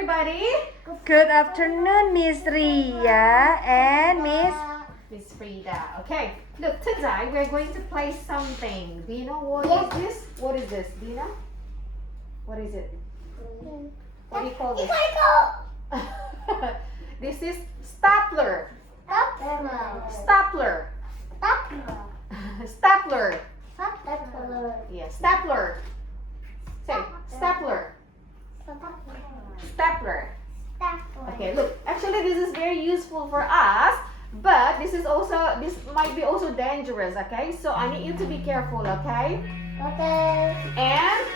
everybody. Good afternoon, Miss Ria and Miss Frida. Okay, look, tonight we're going to play something. Do you know what is this? What is this? Do you know? What is it? What do you call this? This is stapler. Stapler. Stapler. Yeah, stapler. Say, stapler. Stapler. Okay, look. Actually, this is very useful for us, but this might be also dangerous. Okay, so I need you to be careful. Okay. And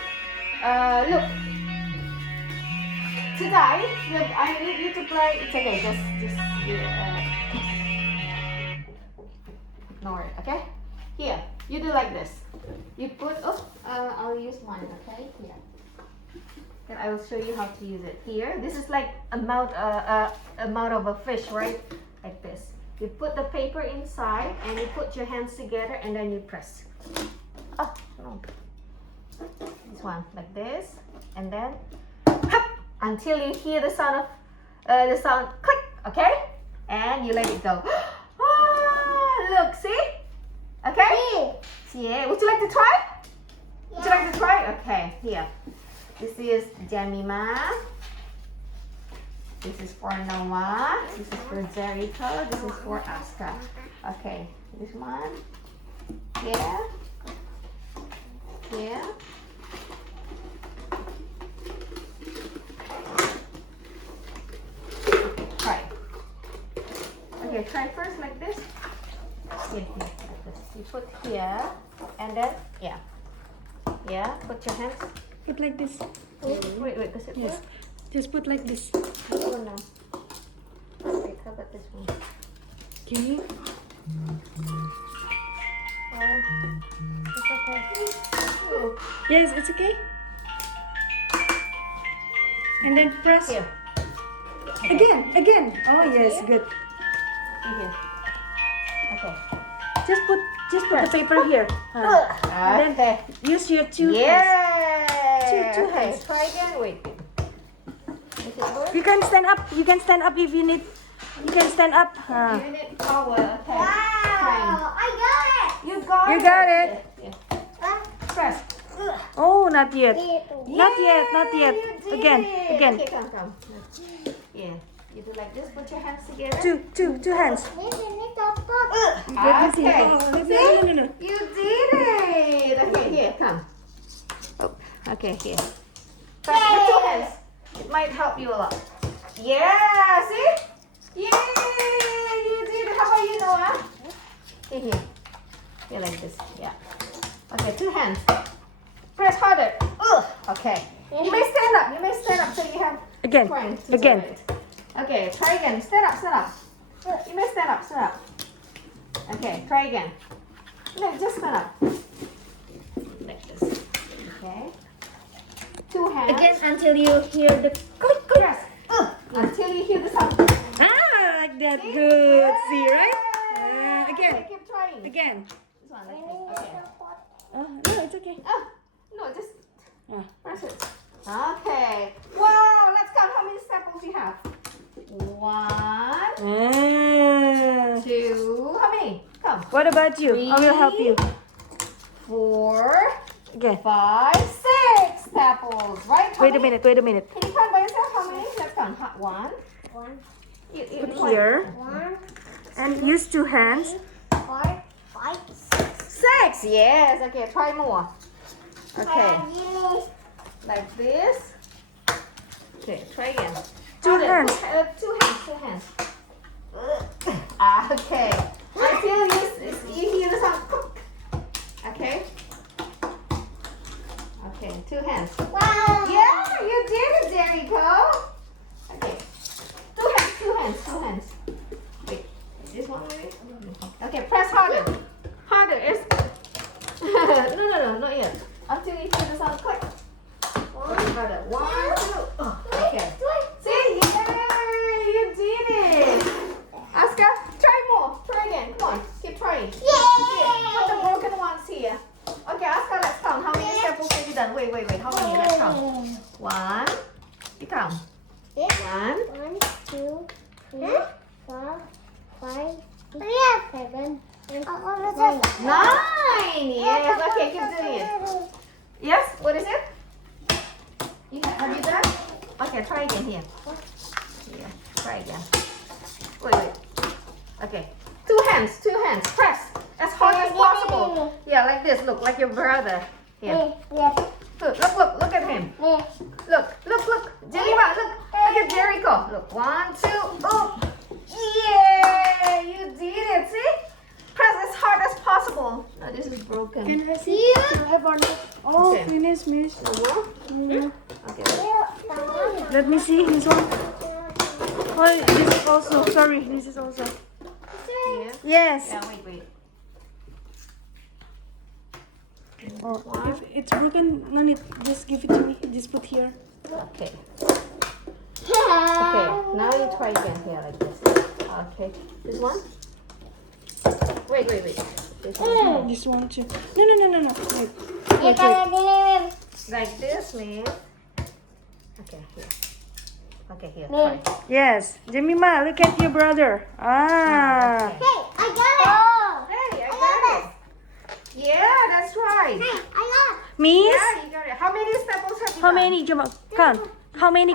look. Today, look, I need you to play. It's okay. Just ignore it. Okay. Here, you do like this. You put. I'll use mine. Okay. Here. And I will show you how to use it. Here, this is like a mouth of a fish, right? Like this. You put the paper inside, and you put your hands together, and then you press. Oh no! This one, like this, and then until you hear the sound of click. Okay, and you let it go. Look, see? Okay. Yeah. Would you like to try? Would you like to try? Okay. Here. This is Jemima. This is for Noah. This is for Jericho. This is for Aska. Okay, this one. Yeah. Yeah. Try. Okay, try first like this. Here, like this. You put here, and then yeah. Put your hands. put like this. Wait, does it work? Just put like this. I don't know. Wait, how about this one? Okay. It's okay. Ooh. Yes, it's okay. And then press. Here. Again. Oh yes, good. Here. Okay. Just put the paper here. And then use your two hands. Yeah. Two Okay, hands. try again. Wait. Does it work? You can stand up. You can stand up if you need. You can stand up. You need power. Okay. Try. You got You got it. Yeah. Press. Oh, not yet. Not yet. You did Again. it. Okay, come. Yeah. You do like this. Put your hands together. Two hands. Okay. No. You did it. Okay, here, come. Oh, okay, here. Press with two hands. It might help you a lot. Yeah, see? Yay! You did it. How about you, Noah? Here. Here like this. Yeah. Okay, two hands. Press harder. Okay. You may stand up so you have Again. strength to do Again. it. Okay, try again. Stand up. You may stand up. Okay, try again. No, just stand up. Like this. Okay. Two hands. Again until you hear the click. Press. Until you hear the sound. Like that. Good. See, right? Okay, Again. keep trying. Again. This one like this. Okay. No, it's okay. No, just Ah. press it. Okay. Wow, let's count how many staples you have. 1, 2, how many? Come. What about you? I will help you. 4, Again. 5, 6 staples. Right? How Wait a many? minute. Can you count by yourself? How many? Let's count. 1. You Put here. And use two hands. 6. Yes. Okay. Try more. Okay. Like this. Okay. Try again. Two hands. Two hands. Okay. Until you hear the sound. Okay. Okay. Two hands. Yeah, you did it, Jericho. Okay. Two hands. Wait. This one maybe? Okay, press harder. Harder. No, not yet. Until you hear the sound click. Harder. 1, 2. Okay. See? Yay! You did it. Aska, try more. Try again. Come on. Keep trying. Put the broken ones here. Okay, Aska, let's count. How many staples have you done? Wait. How many? Let's count. 1. You count. One. 1, 2, 3, 4, 5, 6, 7, 8, 9. 9. Yes. Okay, keep doing it. Yes. What is it? Have you done? Okay, try again here. Yeah, try again. Wait. Okay. Two hands. Press as hard as possible. Yeah, like this. Look, like your brother. Here. Look at him. Look. Jemima, look at Jericho. Look, 1, 2, oh. Yeah, you did it. See? Press as hard as possible. Oh, this is broken. Can I see? I have one. Oh, Okay. finish, miss. No more? Okay. Let me see this one. Oh, this is also. Sorry, this is also. Yeah. Yes. Yeah, wait. Oh, if it's broken, no need. Just give it to me. Just put here. Okay. Okay, now you try again here like this. Okay. This one? Wait. This one. This one too. No. Wait. Like this, miss. Okay, here. Okay, here. Try. Yes. Jemima, look at your brother. Ah. Okay. Hey, I got it. Yeah, that's right. Miss? Yeah, you got it. How many staples have you How done? many? Jemima, come. How many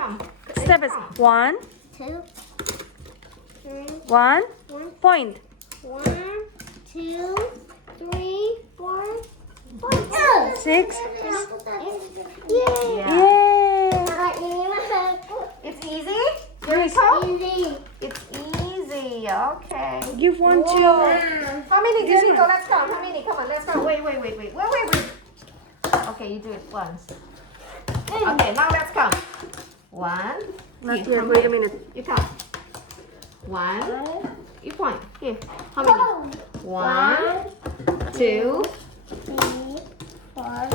steps? 1. 2, 3, 1. Point. 1, 2, 3, 4, 5, 6. Yay! Yay. It's easy? Jericho? Easy. It's easy. Okay. Give one to. How many, Jericho? Let's count. How many? Come on, let's count. Wait. Okay, you do it once. Okay, now let's count. 1. Not Here, yet. how Wait a many? minute. You count. 1. You point. Here. How many? 1, 2, 3, 4.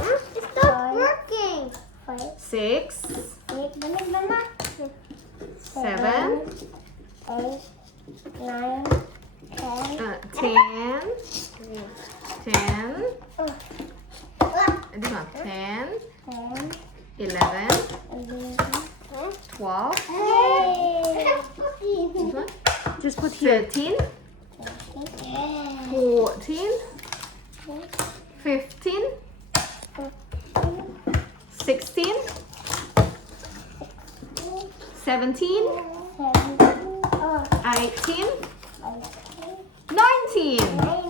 Stop working. 5, 6, 8, 7, 8, 9, 10. 10, 10. This one. 10, 11, 12. This one. Just put here. 13, 14, 15, 16, 17, 18, 19.